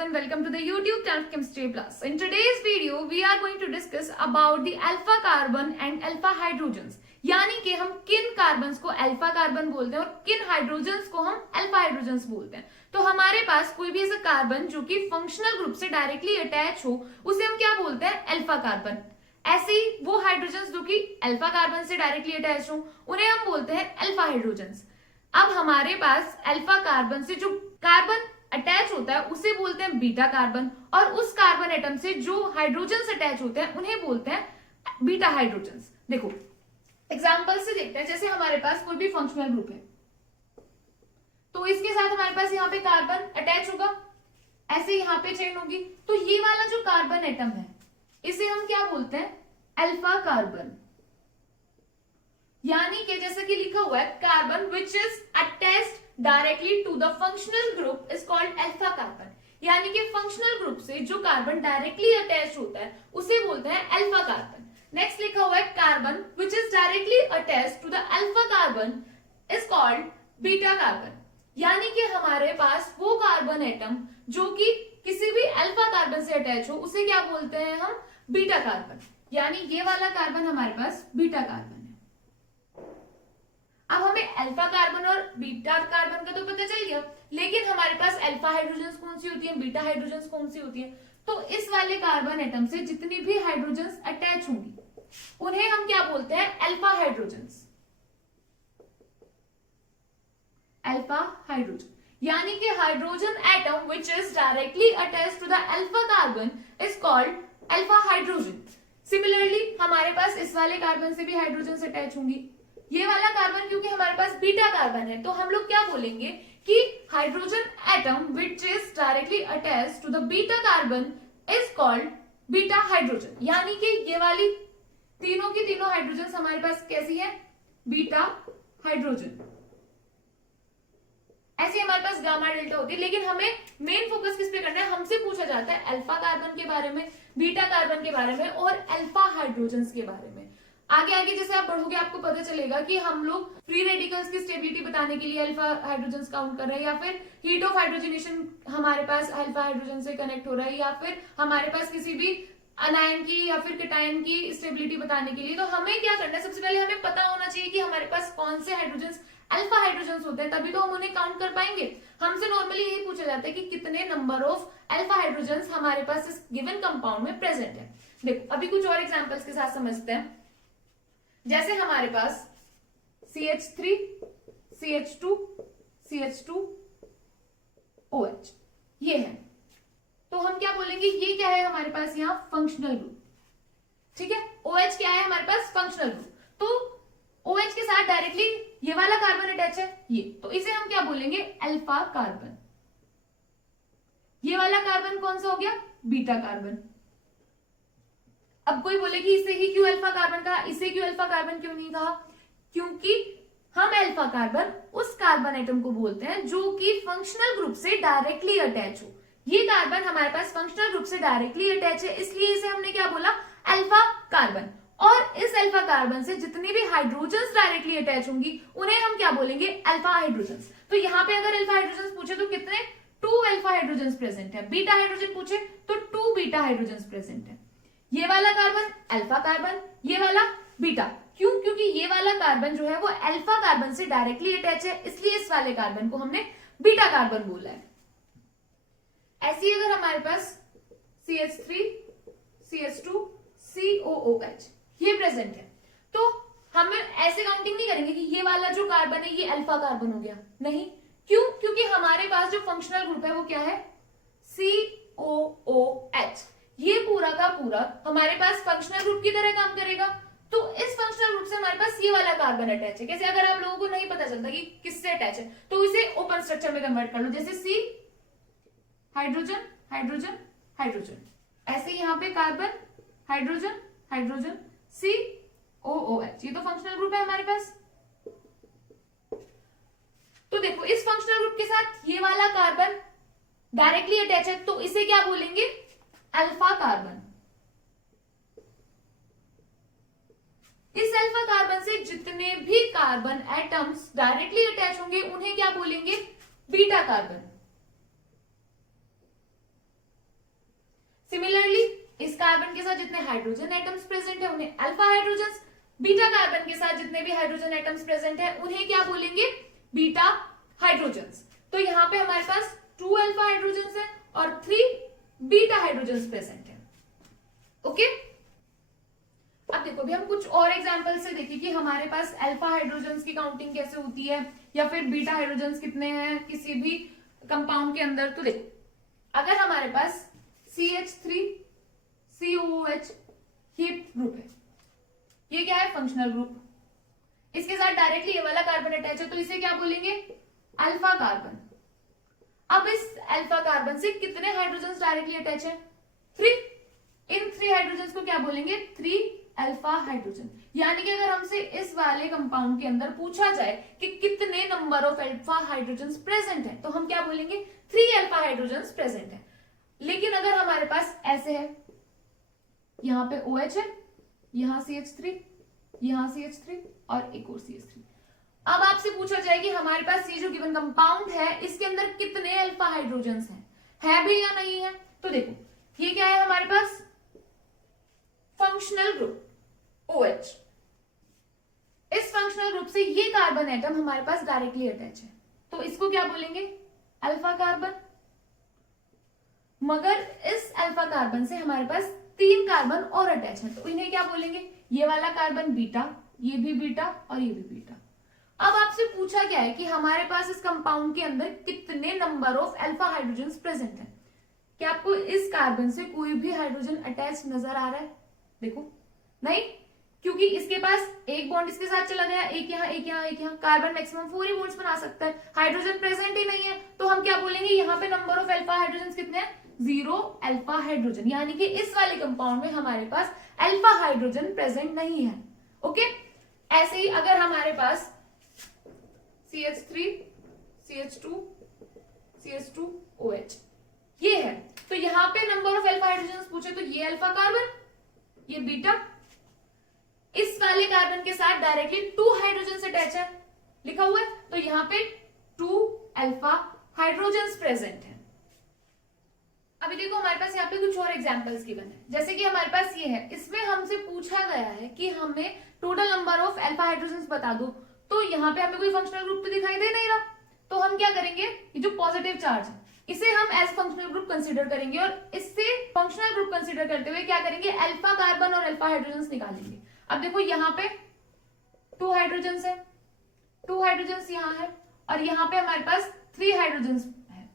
everyone, welcome to the YouTube channel Chemistry Plus. In today's video, we are going to discuss about the alpha carbon and alpha hydrogens. यानी कि हम किन carbons को alpha carbon बोलते हैं और किन हाइड्रोजन्स को हम अल्फा हाइड्रोजन्स बोलते हैं। तो हमारे पास कोई भी ऐसा कार्बन जो कि फंक्शनल ग्रुप से डायरेक्टली अटैच हो उसे हम क्या बोलते हैं, अल्फा कार्बन। ऐसे ही वो हाइड्रोजन्स जो कि अल्फा कार्बन से डायरेक्टली अटैच हो उन्हें हम बोलते हैं अल्फा हाइड्रोजन्स। अब हमारे पास अल्फा कार्बन से जो कार्बन अटैच होता है उसे बोलते हैं बीटा कार्बन, और उस कार्बन एटम से जो हाइड्रोजन्स अटैच होते हैं उन्हें बोलते हैं बीटा हाइड्रोजन्स। देखो एग्जाम्पल से देखते हैं, जैसे हमारे पास कोई भी फंक्शनल ग्रुप है तो इसके साथ हमारे पास यहाँ पे कार्बन अटैच होगा, ऐसे यहाँ पे चेन होगी, तो ये वाला जो कार्बन एटम है इसे हम क्या बोलते हैं, अल्फा कार्बन। यानी कि जैसे कि लिखा हुआ है carbon which is attached directly to the functional group is called alpha carbon. यानी कि फंक्शनल ग्रुप से जो कार्बन डायरेक्टली अटैच होता है उसे बोलते हैं अल्फा कार्बन। नेक्स्ट लिखा हुआ है carbon which is directly attached to the alpha carbon is called beta carbon. यानी कि हमारे पास वो कार्बन एटम जो कि किसी भी अल्फा कार्बन से अटैच हो उसे क्या बोलते हैं हम, बीटा कार्बन। यानी ये वाला कार्बन हमारे पास बीटा कार्बन है। अब हमें अल्फा कार्बन और बीटा कार्बन का तो पता चल गया, लेकिन हमारे पास अल्फा हाइड्रोजन्स कौन सी होती है, बीटा हाइड्रोजन्स कौन सी होती है। तो इस वाले कार्बन एटम से जितनी भी हाइड्रोजन्स अटैच होंगी उन्हें हम क्या बोलते हैं, अल्फा हाइड्रोजन्स। अल्फा हाइड्रोजन यानी कि hydrogen atom which is directly attached to the alpha carbon is called alpha hydrogen. Similarly हमारे पास इस वाले कार्बन से भी हाइड्रोजन्स अटैच होंगी। ये वाला कार्बन क्योंकि हमारे पास बीटा कार्बन है तो हम लोग क्या बोलेंगे कि hydrogen atom which is directly attached to the beta carbon is called beta hydrogen. यानी कि ये वाली तीनों की तीनों हाइड्रोजन हमारे पास कैसी है, बीटा हाइड्रोजन। ऐसे हमारे पास गामा डेल्टा होती है, लेकिन हमें मेन फोकस किस पे करना है, हमसे पूछा जाता है अल्फा कार्बन के बारे में, बीटा कार्बन के बारे में और अल्फा हाइड्रोजन्स के बारे में। आगे आगे जैसे आप बढ़ोगे आपको पता चलेगा कि हम लोग फ्री रेडिकल्स की स्टेबिलिटी बताने के लिए अल्फा हाइड्रोजन्स काउंट कर रहे हैं, या फिर हीट ऑफ हाइड्रोजनेशन हमारे पास अल्फा हाइड्रोजन से कनेक्ट हो रहा है, या फिर हमारे पास किसी भी अनायन की या फिर केटायन की स्टेबिलिटी बताने के लिए। तो हमें क्या करना है, सबसे पहले हमें पता होना चाहिए कि हमारे पास कौन से हाइड्रोजन्स अल्फा हाइड्रोजन्स होते हैं, तभी तो हम उन्हें काउंट कर पाएंगे। हमसे नॉर्मली यही पूछा जाता है कि कितने नंबर ऑफ अल्फा हाइड्रोजन्स हमारे पास इस गिवन कंपाउंड में प्रेजेंट है। देखो अभी कुछ और एग्जांपल्स के साथ समझते हैं। जैसे हमारे पास CH3 CH2 CH2 OH ये है, तो हम क्या बोलेंगे, ये क्या है हमारे पास यहाँ फंक्शनल ग्रुप, ठीक है। OH क्या है हमारे पास, फंक्शनल ग्रुप। तो OH के साथ डायरेक्टली ये वाला कार्बन अटैच है ये, तो इसे हम क्या बोलेंगे, अल्फा कार्बन। ये वाला कार्बन कौन सा हो गया, बीटा कार्बन। अब कोई बोले कि इसे ही क्यों अल्फा कार्बन कहा, इसे क्यों अल्फा कार्बन क्यों नहीं कहा, क्योंकि हम अल्फा कार्बन उस कार्बन एटम को बोलते हैं जो कि फंक्शनल ग्रुप से डायरेक्टली अटैच हो। ये कार्बन हमारे पास फंक्शनल ग्रुप से डायरेक्टली अटैच है, इसलिए इसे हमने क्या बोला, अल्फा कार्बन। और इस अल्फा कार्बन से जितनी भी हाइड्रोजन्स डायरेक्टली अटैच होंगी उन्हें हम क्या बोलेंगे, अल्फा हाइड्रोजन्स। तो यहाँ पे अगर अल्फा हाइड्रोजन्स पूछे तो कितने, 2 अल्फा हाइड्रोजन्स प्रेजेंट है। बीटा हाइड्रोजन पूछे तो 2 बीटा हाइड्रोजन्स प्रेजेंट है। ये वाला कार्बन अल्फा कार्बन, ये वाला बीटा। क्यों, क्योंकि ये वाला कार्बन जो है वो अल्फा कार्बन से डायरेक्टली अटैच है, इसलिए इस वाले कार्बन को हमने बीटा कार्बन बोला है। ऐसी अगर हमारे पास CH3 CH2 COOH ये प्रेजेंट है तो हमें ऐसे काउंटिंग नहीं करेंगे कि ये वाला जो कार्बन है ये अल्फा कार्बन हो गया, नहीं। क्यों, क्योंकि हमारे पास जो फंक्शनल ग्रुप है वो क्या है, COOH। ये पूरा का पूरा हमारे पास फंक्शनल ग्रुप की तरह काम करेगा। तो इस फंक्शनल ग्रुप से हमारे पास ये वाला कार्बन अटैच है। कैसे, अगर आप लोगों को नहीं पता चलता कि किससे अटैच है तो इसे ओपन स्ट्रक्चर में कन्वर्ट कर लो, जैसे C हाइड्रोजन हाइड्रोजन हाइड्रोजन, ऐसे यहाँ पे कार्बन हाइड्रोजन हाइड्रोजन COOH, ये तो फंक्शनल ग्रुप है हमारे पास। तो देखो इस फंक्शनल ग्रुप के साथ ये वाला कार्बन डायरेक्टली अटैच है तो इसे क्या बोलेंगे, अल्फा कार्बन। इस अल्फा कार्बन से जितने भी कार्बन एटम्स डायरेक्टली अटैच होंगे उन्हें क्या बोलेंगे, बीटा कार्बन। के साथ जितने हाइड्रोजन एटम्स प्रेजेंट है उन्हें अल्फा हाइड्रोजन, बीटा कार्बन के साथ जितने भी हाइड्रोजन एटम्स प्रेजेंट है उन्हें क्या बोलेंगे, बीटा हाइड्रोजन। तो यहाँ पे हमारे पास 2 अल्फा हाइड्रोजन है और 3 बीटा हाइड्रोजन प्रेजेंट है। ओके, अब देखो भी हम कुछ और एग्जांपल से देखें कि हमारे पास अल्फा हाइड्रोजन की काउंटिंग कैसे होती है या फिर बीटा हाइड्रोजन कितने हैं किसी भी कंपाउंड के अंदर। तो देखो अगर हमारे पास CH3 COOH ये ग्रुप है, ये क्या है, फंक्शनल ग्रुप, इसके साथ डायरेक्टली ये वाला कार्बन अटैच है तो इसे क्या बोलेंगे, अल्फा कार्बन। अब इस अल्फा कार्बन से कितने हाइड्रोजन डायरेक्टली अटैच है, 3। इन 3 हाइड्रोजन को क्या बोलेंगे, 3 अल्फा हाइड्रोजन। यानी कि अगर हमसे इस वाले कंपाउंड के अंदर पूछा जाए कि कितने number of alpha hydrogen present है तो हम क्या बोलेंगे, 3 अल्फा हाइड्रोजन प्रेजेंट है। लेकिन अगर हमारे पास ऐसे है, यहां पे OH है, यहां CH3, यहां CH3 और एक और CH3। अब आपसे पूछा जाए कि हमारे पास ये जो गिवन कंपाउंड है इसके अंदर कितने अल्फा हाइड्रोजन है भी या नहीं है। तो देखो ये क्या है हमारे पास, फंक्शनल ग्रुप OH। इस फंक्शनल ग्रुप से ये कार्बन एटम हमारे पास डायरेक्टली अटैच है तो इसको क्या बोलेंगे, अल्फा कार्बन। मगर इस अल्फा कार्बन से हमारे पास 3 कार्बन और अटैच है तो इन्हें क्या बोलेंगे, ये वाला कार्बन बीटा, ये भी बीटा और ये भी बीटा। अब आपसे पूछा गया है कि हमारे पास इस कंपाउंड के अंदर कितने number of alpha hydrogen present है। क्या आपको इस कार्बन से कोई भी हाइड्रोजन अटैच नजर आ रहा है, देखो नहीं, क्योंकि इसके पास एक बॉन्ड इसके साथ चला गया, एक यहाँ एक यहाँ एक यहाँ, कार्बन मैक्सिमम 4 ही बॉन्ड्स बना सकता है, हाइड्रोजन प्रेजेंट ही नहीं है तो हम क्या बोलेंगे, यहाँ पे नंबर ऑफ अल्फा हाइड्रोजन कितने हैं, 0 अल्फा हाइड्रोजन। यानी कि इस वाले कंपाउंड में हमारे पास अल्फा हाइड्रोजन प्रेजेंट नहीं है। ओके, ऐसे ही अगर हमारे पास CH3 CH2 CH2 OH ये है तो यहाँ पे नंबर ऑफ अल्फा हाइड्रोजन पूछे तो ये अल्फा कार्बन, ये बीटा, इस वाले कार्बन के साथ डायरेक्टली 2 हाइड्रोजन अटैच है लिखा हुआ है तो यहाँ पे 2 अल्फा हाइड्रोजन प्रेजेंट है। अभी देखो हमारे पास यहाँ पे कुछ और एग्जांपल्स गिवन है, जैसे कि हमारे पास ये है, इसमें हमसे पूछा गया है कि हमें total number of alpha hydrogen बता दो। तो यहाँ पे हमें कोई फंक्शनल ग्रुप तो दिखाई दे नहीं रहा तो हम क्या करेंगे, ये जो पॉजिटिव चार्ज है इसे हम एज फंक्शनल ग्रुप कंसीडर करेंगे और इससे फंक्शनल ग्रुप कंसीडर करते हुए क्या करेंगे, अल्फा कार्बन और अल्फा हाइड्रोजन निकालेंगे। अब देखो यहाँ पे 2 हाइड्रोजन है, 2 हाइड्रोजन यहाँ है और यहाँ पे हमारे पास 3 हाइड्रोजन है।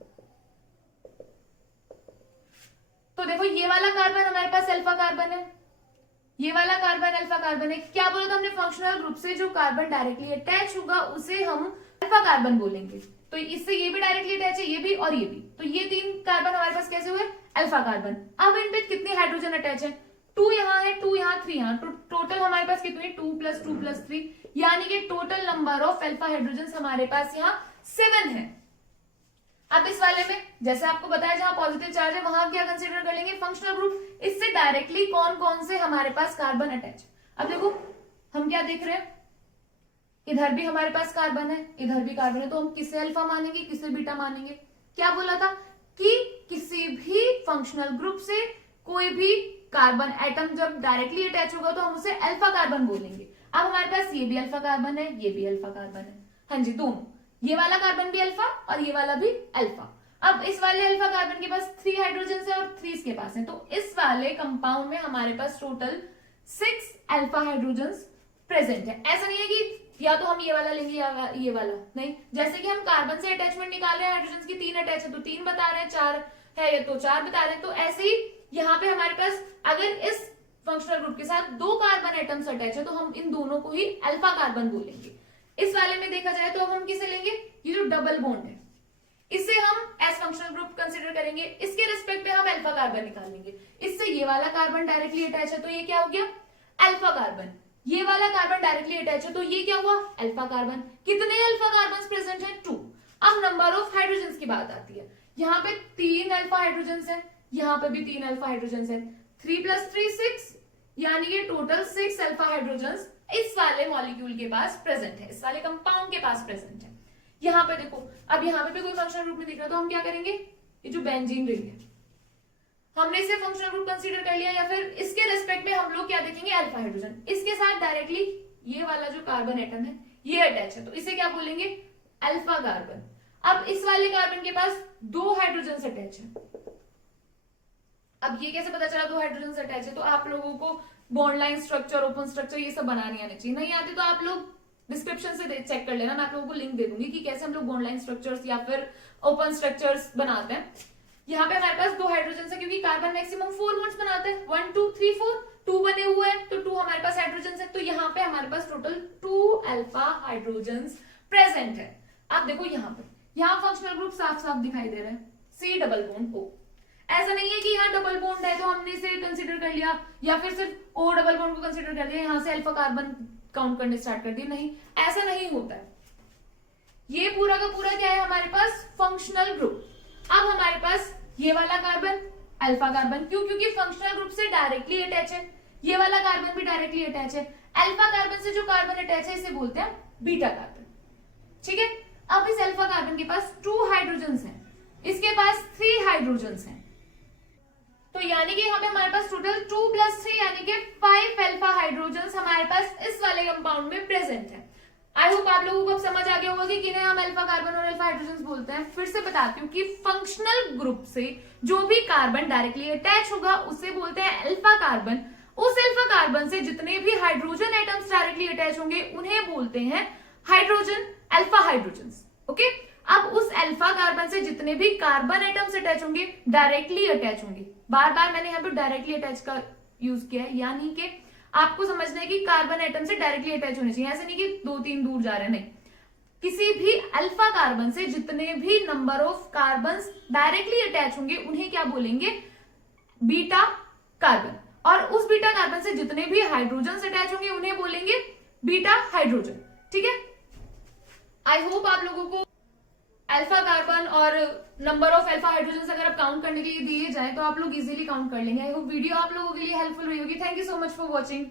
तो देखो ये वाला कार्बन हमारे पास अल्फा कार्बन है, ये वाला कार्बन अल्फा कार्बन है। क्या बोला था हमने, फंक्शनल ग्रुप से जो कार्बन डायरेक्टली अटैच होगा उसे हम अल्फा कार्बन बोलेंगे। तो इससे ये भी डायरेक्टली अटैच है, ये भी और ये भी, तो ये 3 कार्बन हमारे पास कैसे हुए, अल्फा कार्बन। अब इन पे कितने हाइड्रोजन अटैच है, 2 यहाँ है, 2 यहाँ, 3 यहाँ, तो टोटल हमारे पास कितने, 2 + 2 + 3, यानी कि total number of alpha hydrogen हमारे पास यहाँ 7 है। अब इस वाले में जैसे आपको बताया जहां पॉजिटिव चार्ज है वहां क्या कंसीडर कर लेंगे, फंक्शनल ग्रुप। इससे डायरेक्टली कौन कौन से हमारे पास कार्बन अटैच। अब देखो हम क्या देख रहे हैं, इधर भी हमारे पास कार्बन है, इधर भी कार्बन है, तो हम किसे अल्फा मानेंगे किसे बीटा मानेंगे। क्या बोला था कि किसी भी फंक्शनल ग्रुप से कोई भी कार्बन एटम जब डायरेक्टली अटैच होगा तो हम उसे अल्फा कार्बन बोलेंगे। अब हमारे पास ये भी अल्फा कार्बन है, ये भी अल्फा कार्बन है, हाँ जी दोनों, ये वाला कार्बन भी अल्फा और ये वाला भी अल्फा। अब इस वाले अल्फा कार्बन के पास 3 हाइड्रोजन है और 3 इसके पास है, तो इस वाले कंपाउंड में हमारे पास टोटल 6 अल्फा हाइड्रोजन प्रेजेंट है। ऐसा नहीं है कि या तो हम ये वाला लेंगे या ये वाला, नहीं, जैसे कि हम कार्बन से अटैचमेंट निकाल रहे हैं, हाइड्रोजन की 3 अटैच है तो 3 बता रहे हैं, 4 है तो 4 बता रहे हैं। तो ऐसे ही यहाँ पे हमारे पास अगर इस फंक्शनल ग्रुप के साथ 2 कार्बन एटम्स अटैच है तो हम इन दोनों को ही अल्फा कार्बन बोलेंगे। इस वाले में देखा जाए तो अब हम किसे लेंगे, ये जो डबल बॉन्ड है इसे हम एज फंक्शनल ग्रुप कंसीडर करेंगे, इसके रिस्पेक्ट पे हम अल्फा कार्बन निकालेंगे। इससे ये वाला कार्बन डायरेक्टली अटैच है तो ये क्या हो गया, अल्फा कार्बन। ये वाला कार्बन डायरेक्टली अटैच है तो ये क्या हुआ, अल्फा कार्बन। कितने अल्फा कार्बन प्रेजेंट है, 2। अब नंबर ऑफ हाइड्रोजन की बात आती है, यहाँ पे 3 अल्फा हाइड्रोजन है, यहाँ पे भी 3 अल्फा हाइड्रोजन है, 3 + 3 6, यानी कि टोटल 6 अल्फा हाइड्रोजन इस वाले मॉलिक्यूल के पास प्रेजेंट है, इस वाले कंपाउंड के पास प्रेजेंट है। यहाँ पे देखो अब यहाँ पे भी कोई फंक्शनल ग्रुप नहीं दिख रहा तो हम क्या करेंगे, ये जो बेंजीन रिंग है, हमने इसे फंक्शनल ग्रुप कंसीडर कर लिया, या फिर इसके रेस्पेक्ट में हम लोग क्या देखेंगे, अल्फा हाइड्रोजन। इसके साथ डायरेक्टली ये वाला जो कार्बन एटम है ये अटैच है, तो इसे क्या बोलेंगे, अल्फा कार्बन। अब इस वाले कार्बन के पास 2 हाइड्रोजन अटैच है। अब ये कैसे पता चला 2 हाइड्रोजन अटैच है, तो आप लोगों को bond line structure, open structure ये सब बनानी आनी चाहिए। नहीं आती तो आप लोग डिस्क्रिप्शन से चेक कर लेना, मैं आप लोगों को लिंक दे दूंगी कि कैसे हम लोग बॉन्ड लाइन स्ट्रक्चर्स या फिर ओपन स्ट्रक्चर्स बनाते हैं। यहाँ पे हमारे पास 2 हाइड्रोजन है, क्योंकि कार्बन मैक्सिमम 4 बॉन्ड्स बनाते हैं, 1 2 3 4, 2 बने हुए हैं, तो 2 हमारे पास हाइड्रोजन है, तो यहाँ पे हमारे पास टोटल 2 अल्फा हाइड्रोजन प्रेजेंट है। आप देखो यहाँ फंक्शनल ग्रुप साफ साफ दिखाई दे रहे हैं, C डबल बॉन्ड O। ऐसा नहीं है कि यहाँ डबल बॉन्ड है तो हमने इसे कंसीडर कर लिया, या फिर सिर्फ O डबल बॉन्ड को कंसीडर कर दिया, यहाँ से अल्फा कार्बन काउंट करने स्टार्ट कर दिए, नहीं, ऐसा नहीं होता है। ये पूरा का पूरा क्या है हमारे पास, फंक्शनल ग्रुप। अब हमारे पास ये वाला कार्बन अल्फा कार्बन, क्यों, क्योंकि फंक्शनल ग्रुप से डायरेक्टली अटैच है, ये वाला कार्बन भी डायरेक्टली अटैच है। अल्फा कार्बन से जो कार्बन अटैच है इसे बोलते हैं बीटा कार्बन, ठीक है। अब इस अल्फा कार्बन के पास 2 हाइड्रोजन हैं, इसके पास 3 हाइड्रोजन हैं, तो यानी कि यहाँ पे हमारे पास टोटल 2 + 3 यानी कि 5 अल्फा हाइड्रोजन हमारे पास इस वाले कंपाउंड में प्रेजेंट है। आई होप आप लोगों को अब समझ आ गया होगा कि किन्हें हम अल्फा कार्बन और अल्फा हाइड्रोजन बोलते हैं। फिर से बताती हूँ कि फंक्शनल ग्रुप से जो भी कार्बन डायरेक्टली अटैच होगा उसे बोलते हैं अल्फा कार्बन। उस अल्फा कार्बन से जितने भी हाइड्रोजन एटम्स डायरेक्टली अटैच होंगे उन्हें बोलते हैं हाइड्रोजन, अल्फा हाइड्रोजन, ओके। अब उस अल्फा कार्बन से जितने भी कार्बन एटम्स अटैच होंगे, डायरेक्टली अटैच होंगे, बार बार मैंने यहाँ पे डायरेक्टली अटैच का यूज किया है, यानी कि आपको समझना है कि कार्बन एटम से डायरेक्टली अटैच होने चाहिए, ऐसे नहीं कि 2-3 दूर जा रहे हैं, नहीं। किसी भी अल्फा कार्बन से जितने भी number of carbon directly attach होंगे उन्हें क्या बोलेंगे, बीटा कार्बन। और उस बीटा कार्बन से जितने भी हाइड्रोजन अटैच होंगे उन्हें बोलेंगे बीटा हाइड्रोजन, ठीक है। आई होप आप लोगों को अल्फा कार्बन और नंबर ऑफ अल्फा हाइड्रोजन अगर आप काउंट करने के लिए दिए जाए तो आप लोग इजीली काउंट कर लेंगे। आई होप वीडियो आप लोगों के लिए हेल्पफुल रही होगी। Thank you so much for watching.